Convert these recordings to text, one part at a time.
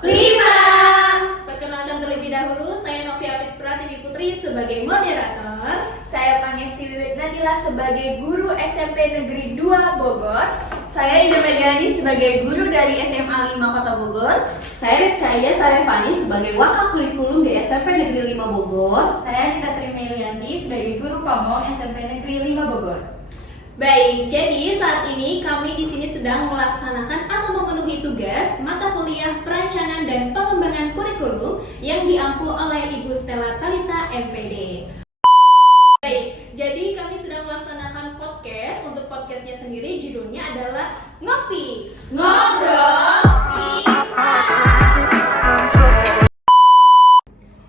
5. Perkenalkan terlebih dahulu, saya Novia Apik Pratiwi Putri sebagai moderator. Saya Pangesti Wiwit Nadila sebagai guru SMP Negeri 2 Bogor. Saya Ida Megani sebagai guru dari SMA 5 Kota Bogor. Saya Rizkaya Sarevani sebagai wakil kurikulum di SMP Negeri 5 Bogor. Saya Nita Trimelianti sebagai guru pamong SMP Negeri 5 Bogor. Baik, jadi saat ini kami di sini sedang melaksanakan atau memenuhi tugas mata kuliah perancangan dan pengembangan kurikulum yang diampu oleh Ibu Stella Talita MPD. Baik, jadi kami sedang melaksanakan podcast. Untuk podcastnya sendiri judulnya adalah Ngopi Ngobrol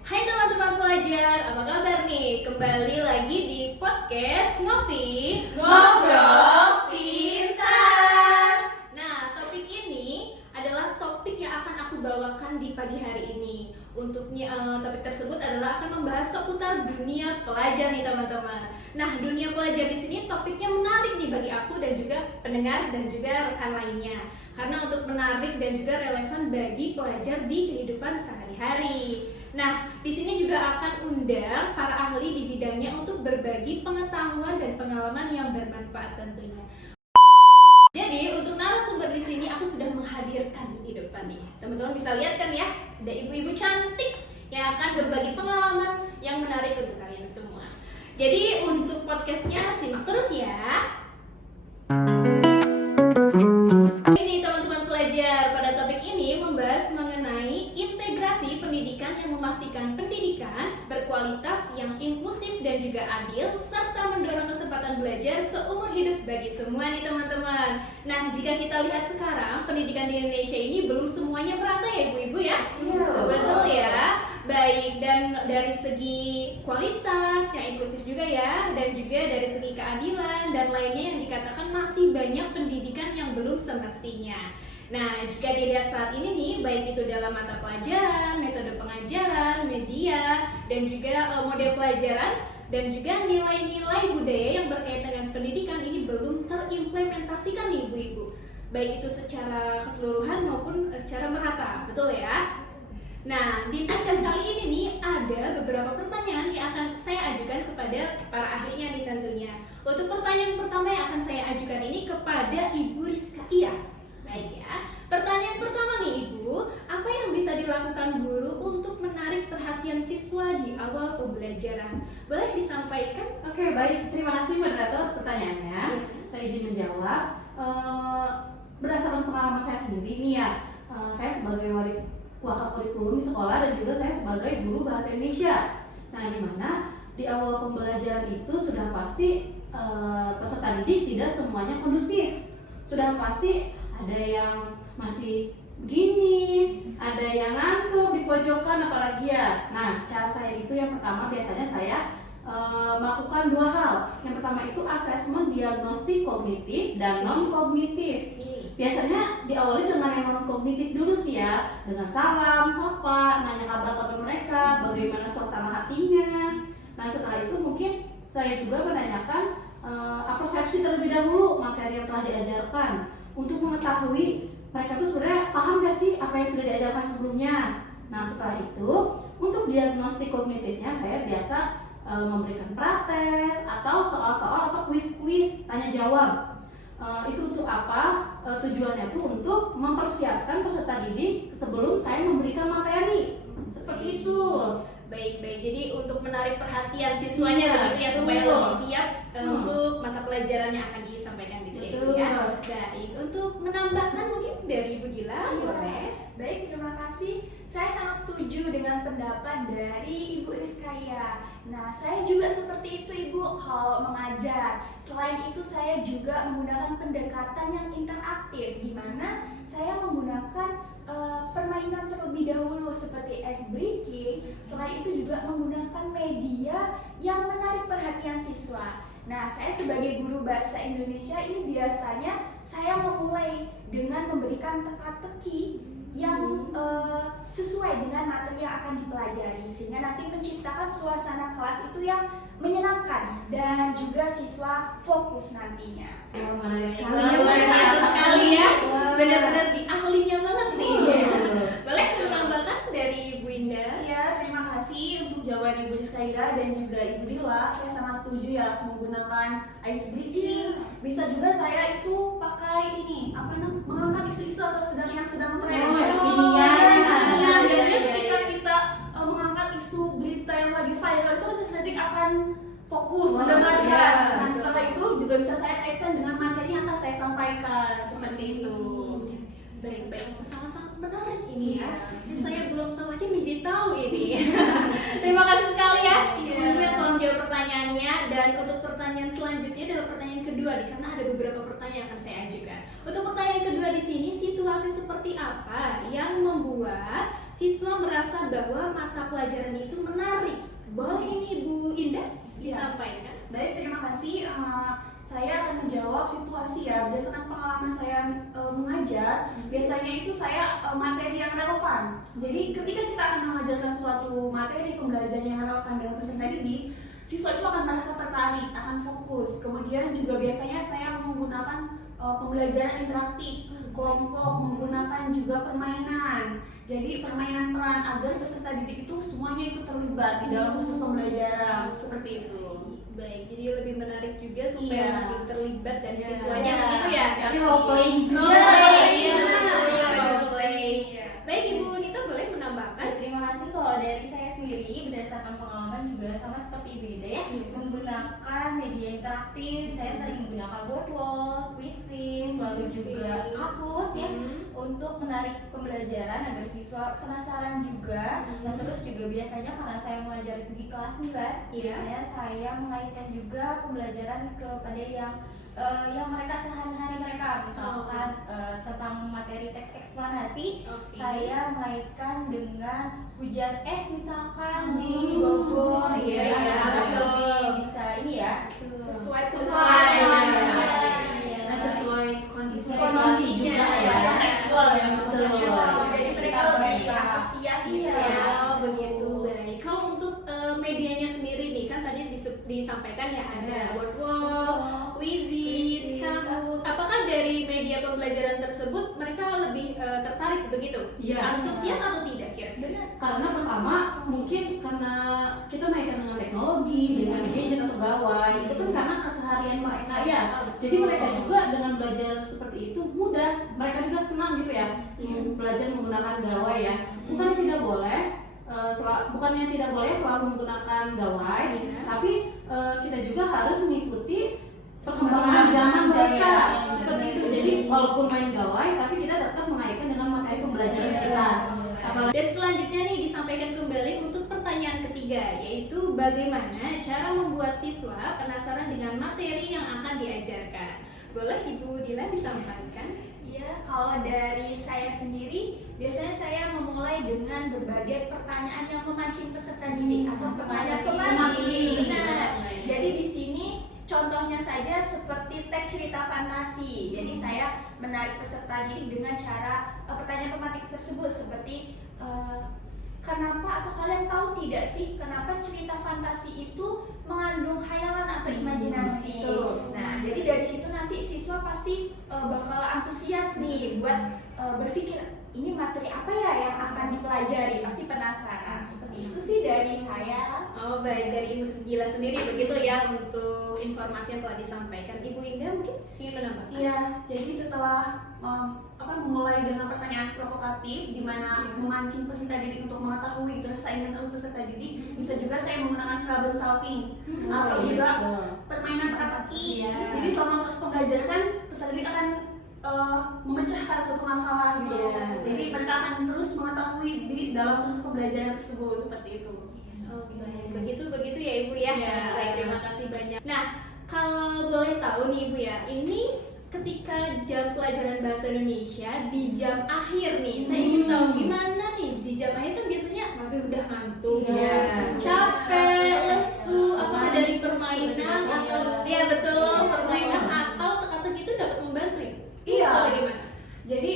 Hai teman-teman pelajar, apa kabar nih? Kembali lagi di podcast Ngopi Ngobrol Pintar. Nah, topik ini adalah topik yang akan aku bawakan di pagi hari ini. Topik tersebut adalah akan membahas seputar dunia pelajar nih teman-teman. Nah, dunia pelajar di sini topiknya menarik nih bagi aku dan juga pendengar dan juga rekan lainnya. Karena untuk menarik dan juga relevan bagi pelajar di kehidupan sehari-hari. Nah, di sini juga akan undang para ahli di bidangnya untuk berbagi pengetahuan dan pengalaman yang bermanfaat tentunya. Jadi untuk narasumber di sini aku sudah menghadirkan di depan nih. Teman-teman bisa lihat kan ya, ada ibu-ibu cantik yang akan berbagi pengalaman yang menarik untuk kalian semua. Jadi untuk podcastnya simak terus ya. Ini teman-teman pelajar, pada topik ini membahas mengenai integrasi pendidikan yang memastikan pendidikan berkualitas yang inklusif dan juga adil serta mendorong kesempatan belajar seumur hidup bagi semua nih teman-teman. Nah, jika kita lihat sekarang pendidikan di Indonesia ini belum semuanya merata ya ibu-ibu ya? Iya. Betul ya. Baik, dan dari segi kualitas yang inklusif juga ya, dan juga dari segi keadilan dan lainnya yang dikatakan masih banyak pendidikan yang belum semestinya. Nah, jika dilihat saat ini nih, baik itu dalam mata pelajaran, metode pengajaran, media, dan juga model pelajaran, dan juga nilai-nilai budaya yang berkaitan dengan pendidikan ini belum terimplementasikan nih ibu-ibu. Baik itu secara keseluruhan maupun secara merata, betul ya? Nah, di podcast kali ini nih ada beberapa pertanyaan yang akan saya ajukan kepada para ahlinya nih tentunya. Untuk pertanyaan pertama yang akan saya ajukan ini kepada Ibu Rizkaya. Baik ya. Pertanyaan pertama nih Ibu, apa yang bisa dilakukan guru untuk menarik perhatian siswa di awal pembelajaran? Boleh disampaikan? Oke, baik. Terima kasih moderator atas pertanyaannya. Saya izin menjawab. Berdasarkan pengalaman saya sendiri nih ya, saya sebagai wakil kurikulum di sekolah dan juga saya sebagai guru bahasa Indonesia. Nah, di mana di awal pembelajaran itu sudah pasti peserta didik tidak semuanya kondusif. Sudah pasti ada yang masih begini, ada yang ngantuk di pojokan apalagi ya. Nah, cara saya itu yang pertama biasanya saya melakukan dua hal. Yang pertama itu asesmen diagnostik kognitif dan non kognitif. Biasanya diawali dengan yang non kognitif dulu sih ya, dengan salam, sapa, nanya kabar mereka, bagaimana suasana hatinya. Nah, setelah itu mungkin saya juga menanyakan persepsi terlebih dahulu materi yang telah diajarkan untuk mengetahui mereka tuh sebenarnya paham gak sih apa yang sudah diajarkan sebelumnya. Nah, setelah itu untuk diagnostik kognitifnya saya biasa memberikan prates atau soal-soal atau kuis-kuis tanya jawab. Itu untuk apa? Tujuannya itu untuk mempersiapkan peserta didik sebelum saya memberikan materi. Seperti itu. Baik. Jadi untuk menarik perhatian siswanya begitu ya, supaya lebih siap untuk mata pelajaran yang akan disampaikan gitu ya. Baik, untuk menambahkan mungkin dari Ibu Dila, boleh? Baik, terima kasih. Saya sangat setuju dengan pendapat dari Ibu Rizkaya. Nah, saya juga seperti itu Ibu kalau mengajar. Selain itu saya juga menggunakan pendekatan yang interaktif, di mana saya menggunakan permainan terlebih dahulu seperti ice breaking. Selain itu juga menggunakan media yang menarik perhatian siswa. Nah, saya sebagai guru bahasa Indonesia ini biasanya saya memulai dengan memberikan teka-teki yang sesuai dengan materi yang akan dipelajari, sehingga nanti menciptakan suasana kelas itu yang menyenangkan dan juga siswa fokus nantinya. Luar biasa sekali ya, benar-benar di ahlinya banget nih. Boleh jawaban Ibu Rizkaira dan juga Ibu Dila, saya sangat setuju ya menggunakan ice breaking. Bisa juga saya itu pakai ini, mengangkat isu-isu atau yang sedang tren. Ini ya. Biasanya ketika kita mengangkat isu berita yang lagi viral itu kan sedetik akan fokus mendengarkan. Nah, setelah itu juga bisa saya kaitkan dengan materi yang akan saya sampaikan seperti itu. Baik, sangat-sangat menarik ini ya. Ini saya belum tahu aja menjadi tahu ini. Terima kasih sekali ya Ibu yang telah menjawab pertanyaannya, dan untuk pertanyaan selanjutnya adalah pertanyaan kedua nih, karena ada beberapa pertanyaan yang akan saya ajukan. Untuk pertanyaan kedua di sini, situasi seperti apa yang membuat siswa merasa bahwa mata pelajaran itu menarik? Boleh ini Bu Indah disampaikan? Baik, terima kasih. Saya akan menjawab situasi ya, berdasarkan pengalaman saya mengajar. Biasanya itu saya materi yang relevan. Jadi ketika kita akan mengajarkan suatu materi pembelajaran yang relevan dengan peserta didik, siswa itu akan merasa tertarik, akan fokus. Kemudian juga biasanya saya menggunakan pembelajaran interaktif, kelompok, menggunakan juga permainan. Jadi permainan peran agar peserta didik itu semuanya ikut terlibat di dalam proses pembelajaran, seperti itu. Baik, jadi lebih menarik juga supaya Iya. lebih terlibat dari Iya. siswanya begitu ya. Jadi role playing juga. Iya, Iya. role play. Baik, Ibu Nita boleh menambahkan? Terima kasih. Kalau dari saya sendiri berdasarkan pengalaman juga sama seperti Ibu Ida ya, menggunakan media interaktif. Saya sering menggunakan board wall, quizzes, lalu juga Kahoot ya, untuk menarik pembelajaran agar siswa penasaran juga. Dan terus juga biasanya karena saya mengajar di kelas 9, biasanya saya mengaitkan juga pembelajaran kepada yang mereka sehari-hari mereka, misalkan tentang materi teks eksplanasi. Saya mengaitkan dengan hujan es misalkan di Bogor, Iya, ya, iya, agar betul. lebih bisa ini ya, Sesuai. Dan sesuai kondisi Kondisinya, juga ya. ya. Tekstual ya, betul. Jadi mereka lebih antusias gitu ya. Oh, begitu. Baik. Kalau untuk medianya sendiri nih, kan tadi disampaikan ya ada word wall, quizzes, Kahoot. Apakah dari media pembelajaran tersebut mereka lebih tertarik begitu? Iya. Antusias atau tidak kira-kira? Benar. Karena pertama mungkin karena kita mainkan dengan teknologi, dengan gadget atau gawai, itu kan karena keseharian mereka ya. Jadi mereka juga dengan belajar seperti itu mudah, mereka juga senang gitu ya, belajar menggunakan gawai ya. Bukannya tidak boleh, bukannya tidak boleh selalu menggunakan gawai, tapi kita juga harus mengikuti perkembangan zaman mereka seperti itu. Jadi walaupun main gawai, tapi kita tetap mengaitkan dengan materi pembelajaran kita. Dan selanjutnya nih disampaikan kembali untuk pertanyaan ketiga, yaitu bagaimana cara membuat siswa penasaran dengan materi yang akan diajarkan. Boleh Ibu Dila disampaikan? Ya, kalau dari saya sendiri, biasanya saya memulai dengan berbagai pertanyaan yang memancing peserta didik atau pertanyaan pemancing. Benar. Jadi di sini contohnya saja seperti teks cerita fantasi. Jadi saya menarik peserta didik dengan cara pertanyaan pemancing tersebut seperti kenapa atau kalian tahu tidak sih kenapa cerita fantasi itu mengandung khayalan atau imajinasi? Nah, jadi dari situ nanti siswa pasti bakal antusias nih buat berpikir ini materi apa ya yang akan dipelajari, pasti penasaran. Seperti itu sih dari saya. Oh baik, dari Ibu Dila sendiri begitu ya untuk informasi yang telah disampaikan. Ibu Indah mungkin ingin menambahkan? Iya, jadi setelah memulai dengan pertanyaan provokatif, di mana memancing peserta didik untuk mengetahui rasa ingin tahu peserta didik, bisa juga saya menggunakan problem solving atau juga permainan teka-teki. Jadi selama proses pembelajaran kan peserta didik akan memecahkan suatu masalah gitu. Jadi mereka akan terus mengetahui di dalam proses pembelajaran tersebut seperti itu. Begitu ya Ibu ya. Baik, terima kasih banyak. Nah, kalau boleh tahu nih Ibu ya, ini ketika jam pelajaran bahasa Indonesia di jam akhir nih, saya ingin tahu gimana nih di jam akhir kan biasanya udah ngantuk capek, lesu, apakah dari permainan atau betul permainan atau teka-teki itu dapat membantu Ibu? Iya. Bagaimana? Jadi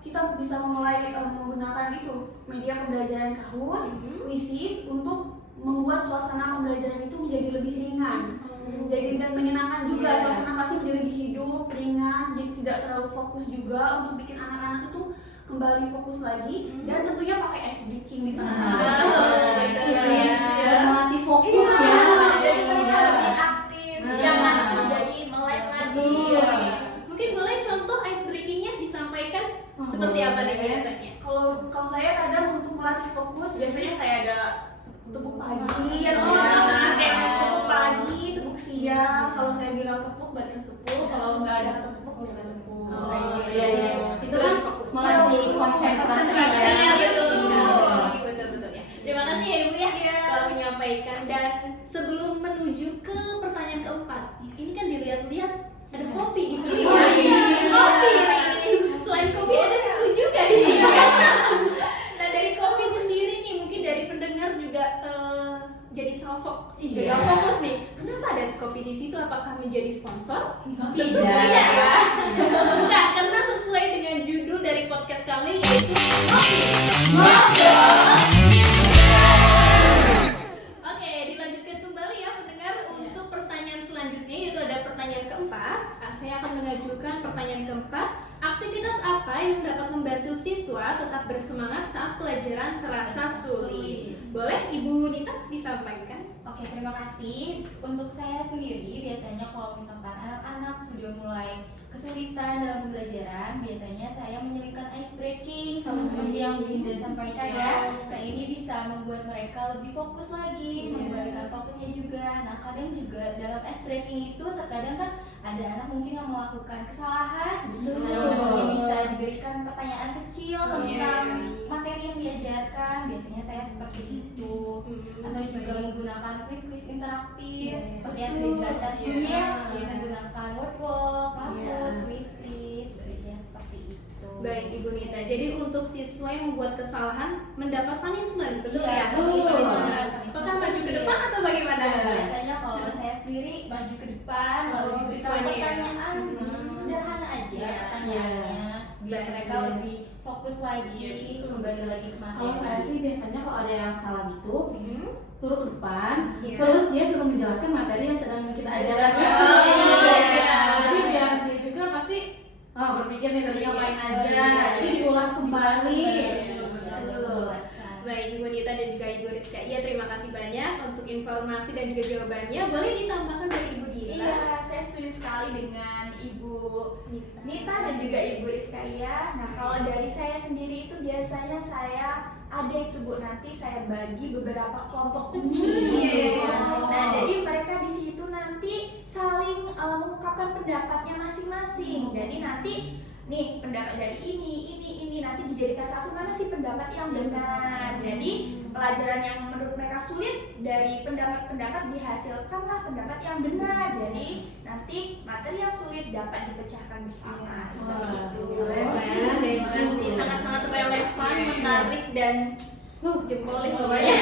kita bisa mulai menggunakan itu media pembelajaran Kahoot, quizzes untuk membuat suasana pembelajaran itu menjadi lebih ringan. Jadi dan menyenangkan juga, suasana pasti menjadi lebih hidup, ringan, jadi tidak terlalu fokus juga untuk bikin anak-anak itu kembali fokus lagi dan tentunya pakai ice breaking di tengah. Betul ya. seperti apa nih biasanya? Kalau saya kadang untuk melatih fokus biasanya kayak ada tepuk pagi ya Oh, kayak tepuk pagi, tepuk siang. Kalau saya bilang tepuk berarti harus tepuk, kalau nggak ada kata tepuk biar nggak tepuk. Oh, Kayak gitu. iya, iya. Itu kan fokus. melatih konsentrasi ya. Iya, betul. Iya. Betul ya. Terima kasih ya Ibu ya Iya. telah menyampaikan. Dan sebelum menuju ke pertanyaan keempat, ini kan dilihat-lihat ada kopi di sini. Iya. Kopi nih. Selain kopi ada susu juga di sini. Nah dari kopi sendiri nih mungkin dari pendengar juga jadi salvo, Iya. juga fokus nih. Kenapa ada kopi di situ? Apakah menjadi sponsor? Tentu Tidak. tidak ya. Bukan, karena sesuai dengan judul dari podcast kami yaitu Kopi Ngobrol. Oke, dilanjutkan kembali ya pendengar untuk pertanyaan selanjutnya yaitu ada pertanyaan keempat. Saya akan mengajukan pertanyaan keempat. Aktivitas apa yang dapat membantu siswa tetap bersemangat saat pelajaran terasa sulit? Boleh Ibu Nita disampaikan? Oke, terima kasih. Untuk saya sendiri, biasanya kalau misalkan anak-anak sudah mulai kesulitan dalam pembelajaran, biasanya saya menyelipkan ice breaking sama seperti yang Bu Indah sampaikan ya. Nah, ini bisa membuat mereka lebih fokus lagi, mengembalikan fokusnya juga. Nah, kadang juga dalam ice breaking itu terkadang kan ada anak mungkin yang melakukan kesalahan. Nah, mungkin bisa diberikan pertanyaan kecil tentang materi yang diajarkan. Biasanya saya seperti itu. Atau juga menggunakan kuis-kuis interaktif seperti yang sudah dijelaskan sebelumnya, menggunakan word walk, Kahoot, Quizzes, biasanya seperti itu. Baik Ibu Nita, jadi untuk siswa yang membuat kesalahan mendapat punishment, betul Iya, ya? punishment. Apakah maju ke depan atau bagaimana? Biasanya kalau saya sendiri maju ke depan, lalu diberikan siswanya ya? pertanyaan sederhana aja Iya. pertanyaannya, biar Baik. mereka lebih fokus lagi, kembali lagi ke materi. Kalau saya sih biasanya kalau ada yang salah gitu, Hmm. suruh ke depan, Iya. terus dia suruh menjelaskan materi yang sedang kita ajarkan. Oh, iya. Jadi biar dia juga pasti berpikir nih tadi ngapain aja, Iya. jadi diulas kembali. Betul. Baik Ibu Nita dan juga Ibu Rizka. Iya, terima kasih banyak untuk informasi dan juga jawabannya. Boleh ditambahkan dari Ibu Dita? Iya, saya setuju sekali dengan Ibu Nita dan juga Ibu Rizkaya. Nah, kalau dari saya sendiri itu biasanya saya ada itu Bu, nanti saya bagi beberapa kelompok kecil. Nah, jadi mereka di situ nanti saling mengungkapkan pendapatnya masing-masing. Jadi nanti nih pendapat dari ini nanti dijadikan satu, mana sih pendapat yang benar. Jadi pelajaran yang menurut mereka sulit dari pendapat-pendapat dihasilkanlah pendapat yang benar. Jadi nanti materi yang sulit dapat dipecahkan bersama. Seperti itu. Keren ya. Terima kasih, sangat-sangat relevan, menarik dan jempolin pokoknya.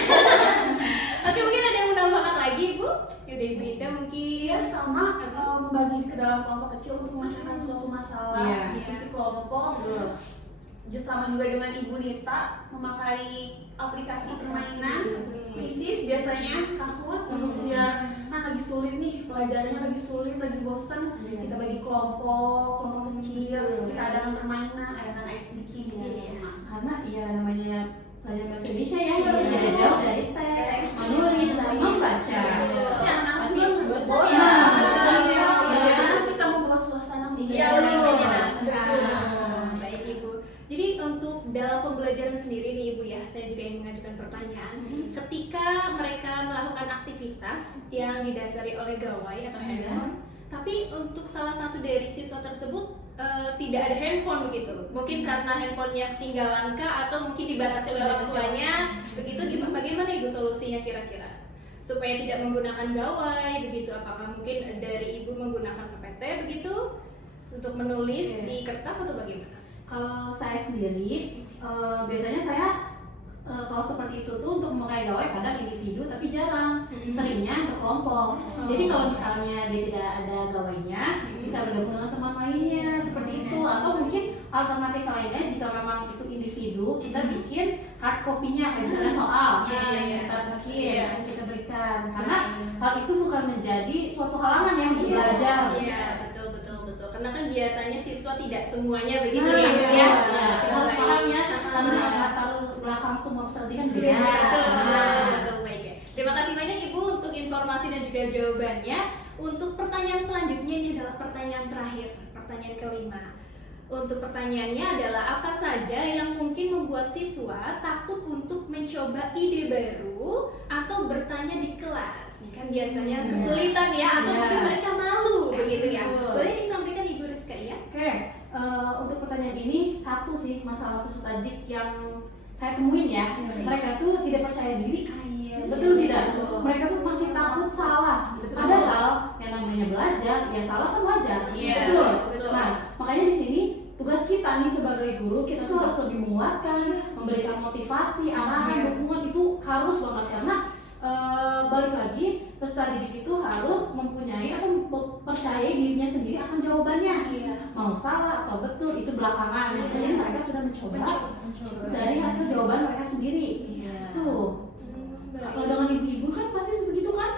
Oke, mungkin ada yang menambahkan lagi Bu? Yaudah Ibu Ida mungkin. Iya, sama membagi ke dalam kelompok kecil untuk memecahkan suatu masalah, Iya. diskusi kelompok. Sama juga dengan Ibu Nita memakai aplikasi permainan, Quizzes biasanya, Kahoot untuk biar lagi sulit nih pelajarannya, lagi sulit, lagi bosan, kita bagi kelompok kecil, kita adakan permainan, adakan ice breaking gitu. Karena ya namanya pelajaran bahasa Indonesia ya, tidak jauh dari teks, menulis, dan membaca. Si anak Pasti kan bosan. bosan. Iya, Iya, betul. bagaimana kita membawa suasana Iya, belajar. lebih Betul. menyenangkan. Baik Ibu. Jadi untuk dalam pembelajaran sendiri nih Ibu ya, saya juga yang mengajukan pertanyaan. Ketika mereka melakukan aktivitas yang didasari oleh gawai atau handphone, tapi untuk salah satu dari siswa tersebut tidak ada handphone begitu. Mungkin karena handphonenya ketinggalan kah atau mungkin dibatasi oleh orang tuanya. Begitu bagaimana Ibu solusinya kira-kira? Supaya tidak menggunakan gawai begitu. Apakah mungkin dari Ibu menggunakan PPT begitu untuk menulis di kertas atau bagaimana? Kalau saya sendiri, biasanya saya kalau seperti itu tuh untuk memakai gawai kadang individu tapi jarang, seringnya berkelompok. Jadi kalau misalnya dia tidak ada gawainya, bisa bergabung dengan teman lainnya seperti itu. Atau mungkin alternatif lainnya jika memang itu individu, kita bikin hard copy-nya kayak misalnya soal kita bikin, kita berikan. Karena hal itu bukan menjadi suatu halangan yang untuk belajar. Iya, betul. Karena kan biasanya siswa tidak semuanya begitu Nah, ya. iya, Ya. kita harus paham ya, karena latar belakang semua peserta kan beda. Betul, baik ya. Terima kasih banyak Ibu untuk informasi dan juga jawabannya. Untuk pertanyaan selanjutnya ini adalah pertanyaan terakhir, pertanyaan kelima. Untuk pertanyaannya adalah apa saja yang mungkin membuat siswa takut untuk mencoba ide baru atau bertanya di kelas? Ini kan biasanya kesulitan ya, atau mungkin mereka malu begitu ya. Betul. Boleh disampaikan Ibu Rizka ya? Oke, untuk pertanyaan ini satu sih masalah peserta didik yang saya temuin ya. Mereka tuh tidak percaya diri. Betul tidak? Mereka tuh masih takut salah. Padahal yang namanya belajar, ya salah kan wajar. Iya, betul. Nah, makanya di sini tugas kita nih sebagai guru, kita tuh harus lebih menguatkan, memberikan motivasi, arahan, dukungan itu harus banget karena balik lagi peserta didik itu harus mempunyai atau percaya dirinya sendiri akan jawabannya. Mau salah atau betul itu belakangan. Yang penting mereka sudah mencoba dari hasil jawaban mereka sendiri. Tuh. Kalau dengan ibu-ibu kan pasti begitu kan?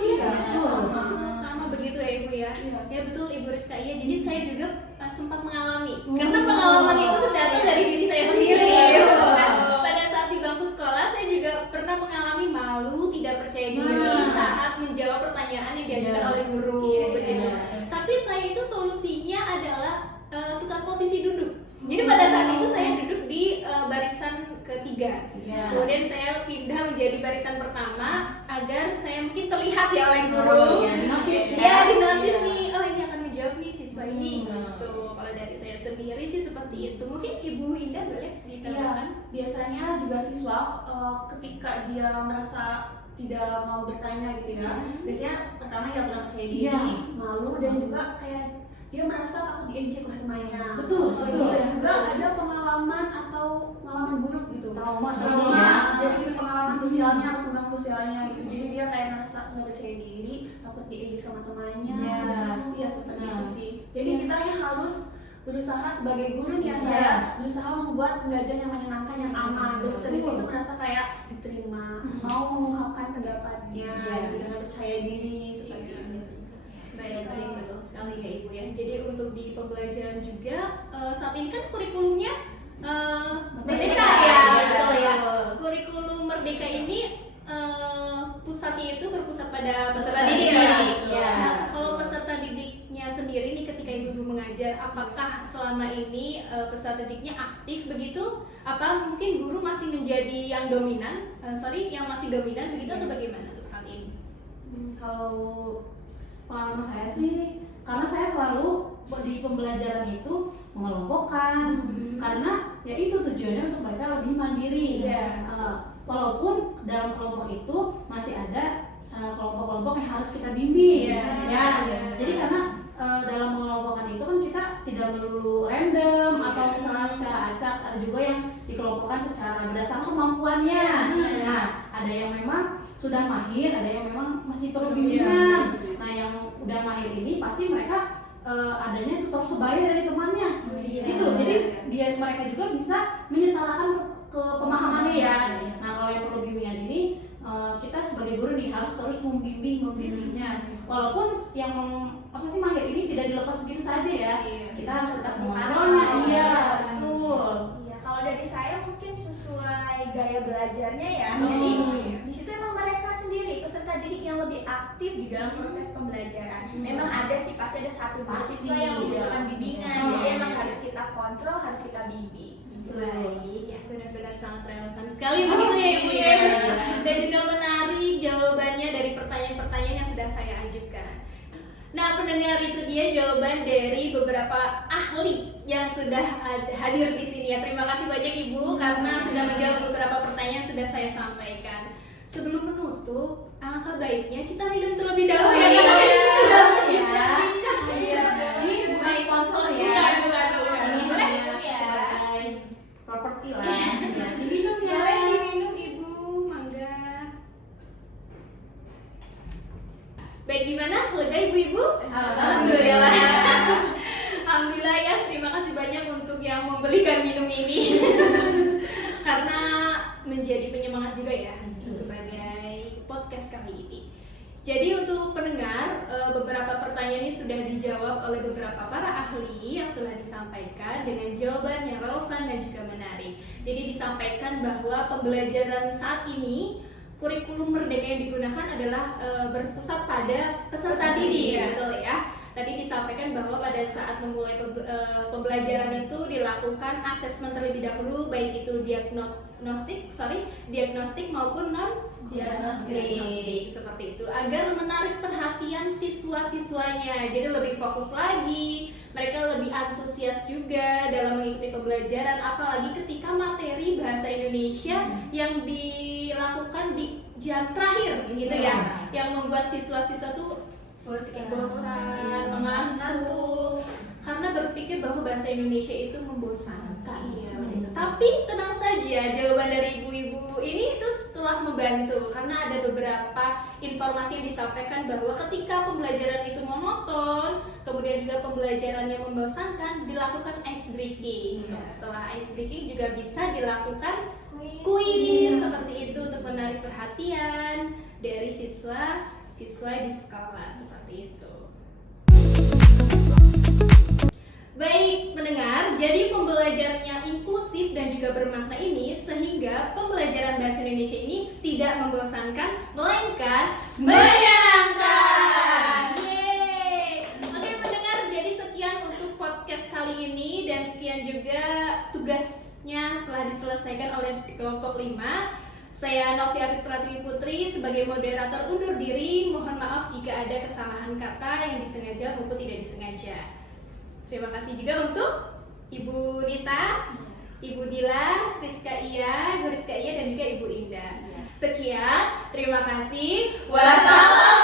Sama begitu ya Ibu ya. Ya betul Ibu Rizka ya. Jadi saya juga sempat mengalami. Karena pengalaman itu tuh datang dari diri saya sendiri. Pada saat di bangku sekolah saya juga pernah mengalami malu, tidak percaya diri saat menjawab pertanyaan yang diajukan oleh guru begitu. Tapi saya itu solusinya adalah tukar posisi duduk. Jadi pada saat itu saya duduk di barisan ketiga. Kemudian saya pindah menjadi barisan pertama agar saya mungkin terlihat ya oleh guru. Dinotis nih, oh ini akan menjawab nih siswa ini. Gitu. Kalau dari saya sendiri sih seperti itu. Mungkin Ibu Indah boleh ditambahkan? Biasanya juga siswa ketika dia merasa tidak mau bertanya gitu ya, biasanya pertama ya kurang percaya diri, malu, dan juga kayak dia merasa takut diejek oleh temannya. Betul. Bisa juga ada pengalaman atau pengalaman buruk gitu, trauma dari pengalaman sosialnya, perkembangan sosialnya gitu. Jadi dia kayak merasa nggak percaya diri, takut diejek sama temannya. Iya seperti itu sih. Jadi kita harus berusaha sebagai guru nih ya, saya berusaha membuat pembelajaran yang menyenangkan, yang aman, dan peserta didik itu merasa kayak diterima, mau mengungkapkan pendapatnya dengan percaya diri seperti itu. Baik, betul sekali ya Ibu ya. Jadi untuk di pembelajaran juga saat ini kan kurikulumnya Merdeka ya, betul ya. Kurikulum Merdeka ini pusatnya itu berpusat pada peserta didik ya. Nah, kalau peserta didiknya sendiri nih ketika Ibu mengajar, apakah selama ini peserta didiknya aktif begitu? Apa mungkin guru masih menjadi yang dominan? Yang masih dominan begitu atau bagaimana tuh saat ini? Kalau pengalaman saya sih, karena saya selalu di pembelajaran itu mengelompokkan, karena ya itu tujuannya untuk mereka lebih mandiri. Walaupun dalam kelompok itu masih ada kelompok-kelompok yang harus kita bimbing, Jadi karena dalam mengelompokkan itu kan kita tidak melulu random atau misalnya secara acak, ada juga yang dikelompokkan secara berdasarkan kemampuannya. Nah, ada yang memang sudah mahir, ada yang memang masih perlu bimbingan. Nah, yang udah mahir ini pasti mereka adanya tutor sebaya dari temannya, gitu. Jadi mereka juga bisa menyetarakan ke pemahamannya ya. Nah, kalau yang perlu bimbingan ini kita sebagai guru nih harus terus membimbingnya. Walaupun yang mahir ini tidak dilepas begitu saja ya. Kita harus tetap mengontrolnya. Betul. Kalau dari saya mungkin sesuai gaya belajarnya ya. Jadi di situ emang mereka sendiri peserta didik yang lebih aktif di dalam proses pembelajaran. Memang ada sih, pasti ada satu mahasiswa yang membutuhkan bimbingan. Jadi emang harus kita kontrol, harus kita bimbing. Baik, ya benar-benar sangat relevan sekali begitu ya Ibu ya. Dan juga menarik jawabannya dari pertanyaan-pertanyaan yang sudah saya ajukan. Nah, pendengar, itu dia jawaban dari beberapa ahli yang sudah hadir di sini ya. Terima kasih banyak Ibu karena sudah menjawab beberapa pertanyaan yang sudah saya sampaikan. Sebelum menutup, alangkah baiknya kita minum terlebih dahulu ya. Karena ini sudah berbincang-bincang. Ini bukan sponsor ya. Bukan. Boleh? Sebagai properti lah. Diminum ya. Boleh diminum Ibu, mangga. Baik, gimana? Lega Ibu-ibu? Alhamdulillah. Alhamdulillah ya, terima kasih banyak untuk yang membelikan minum ini. Karena menjadi penyemangat juga ya sebagai podcast kali ini. Jadi untuk pendengar, beberapa pertanyaan ini sudah dijawab oleh beberapa para ahli yang sudah disampaikan dengan jawaban yang relevan dan juga menarik. Jadi disampaikan bahwa pembelajaran saat ini kurikulum Merdeka yang digunakan adalah berpusat pada peserta didik, betul ya. tadi disampaikan bahwa pada saat memulai pembelajaran itu dilakukan asesmen terlebih dahulu, baik itu diagnostik maupun non diagnostik seperti itu, agar menarik perhatian siswa-siswanya. Jadi lebih fokus lagi, mereka lebih antusias juga dalam mengikuti pembelajaran, apalagi ketika materi bahasa Indonesia yang dilakukan di jam terakhir gitu ya, yang membuat siswa-siswa tuh bosan, mengantuk, karena berpikir bahwa bahasa Indonesia itu membosankan. Tapi tenang saja, jawaban dari ibu-ibu ini itu setelah membantu, karena ada beberapa informasi yang disampaikan bahwa ketika pembelajaran itu monoton, kemudian juga pembelajarannya membosankan, dilakukan ice breaking. Setelah ice breaking juga bisa dilakukan kuis seperti itu untuk menarik perhatian dari siswa di sekolah seperti itu. Baik pendengar, jadi pembelajarannya inklusif dan juga bermakna ini sehingga pembelajaran bahasa Indonesia ini tidak membosankan, melainkan menyenangkan. Yeay. Oke pendengar, jadi sekian untuk podcast kali ini dan sekian juga tugasnya telah diselesaikan oleh kelompok 5. Saya Novi Apik Pratiwi Putri sebagai moderator undur diri. Mohon maaf jika ada kesalahan kata yang disengaja maupun tidak disengaja. Terima kasih juga untuk Ibu Nita, Ibu Dila, Rizka Iya, Ibu Rizka Iya dan juga Ibu Indah. Sekian, terima kasih. Wassalam.